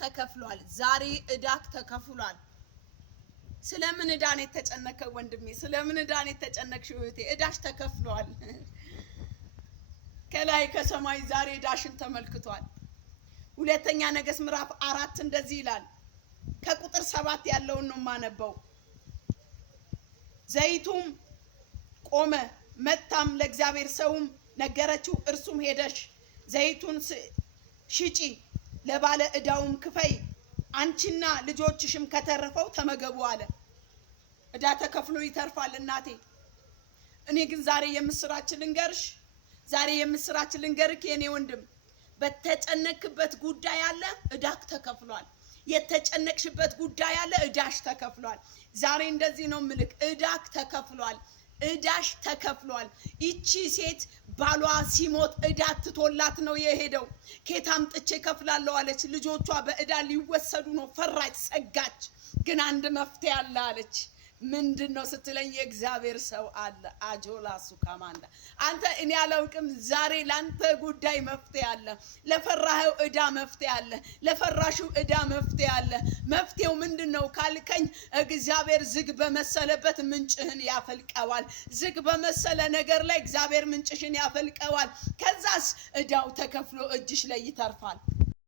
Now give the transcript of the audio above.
ተከፍሏል ዛሬ እዳክ ተከፍሏል ስለምን እዳን የተጨነከው ወንድሜ ስለምን እዳን የተጨነክሽው እህቴ እዳሽ ተከፍሏል ከላይ ከሰማይ ዛሬ እዳሽን ተመልክቷል ሁለተኛ ነገሥት ምዕራፍ 4 እንደዚህ ይላል ከቁጥር 7 ያለውን ነው ማነበው ዘይቱም ቆመ መጣም ለእግዚአብሔር ሰውም ነገረችው እርሱም ሄደሽ ዘይቱን ሽጪ ለባለ እዳውም ክፈይ አንቺና ልጆችሽም ከተረፈው ተመገቡ አለ እዳ ተከፍሎ ይተርፋል እናቴ እኔ ግን ዛሬ የምስራች ልንገርክ የኔ ወንድም በተጨነቅበት ጉዳይ አለ እዳክ ተከፍሏል የተጨነቅሽበት ጉዳይ አለ እዳሽ ተከፍሏል ዛሬ እንደዚህ ነው ምልክ እዳክ ተከፍሏል እዳሽ ተከፍሏል እቺ ሴት ባሏ ሲሞት እዳ ትቶላት ነው የሄደው ኬታም ጥቼ ከፍላለሁ አለች ልጆቿ በእዳ ሊወሰዱ ነው ፈራች ሰጋች ግን አንድ መፍትሄ አለ አለች ምንድነው ስትለኝ የእግዚአብሔር ሰው አለ አጆላሱ ካማንዳ አንተ እኔ አላውቅም ዛሬ ላንተ ጉዳይ መፍትሄ አለ ለፈራኸው እዳ መፍትሄ አለ ለፈራሽው እዳ መፍትሄ አለ መፍትሄው ምንድነው ካልከኝ እግዚአብሔር ዝግ በመሰለበት ምንጭህን ያፈልቀዋል ዝግ በመሰለ ነገር ላይ እግዚአብሔር ምንጭሽን ያፈልቀዋል ከዛስ እዳው ተከፍሎ እጅሽ ላይ ይተርፋል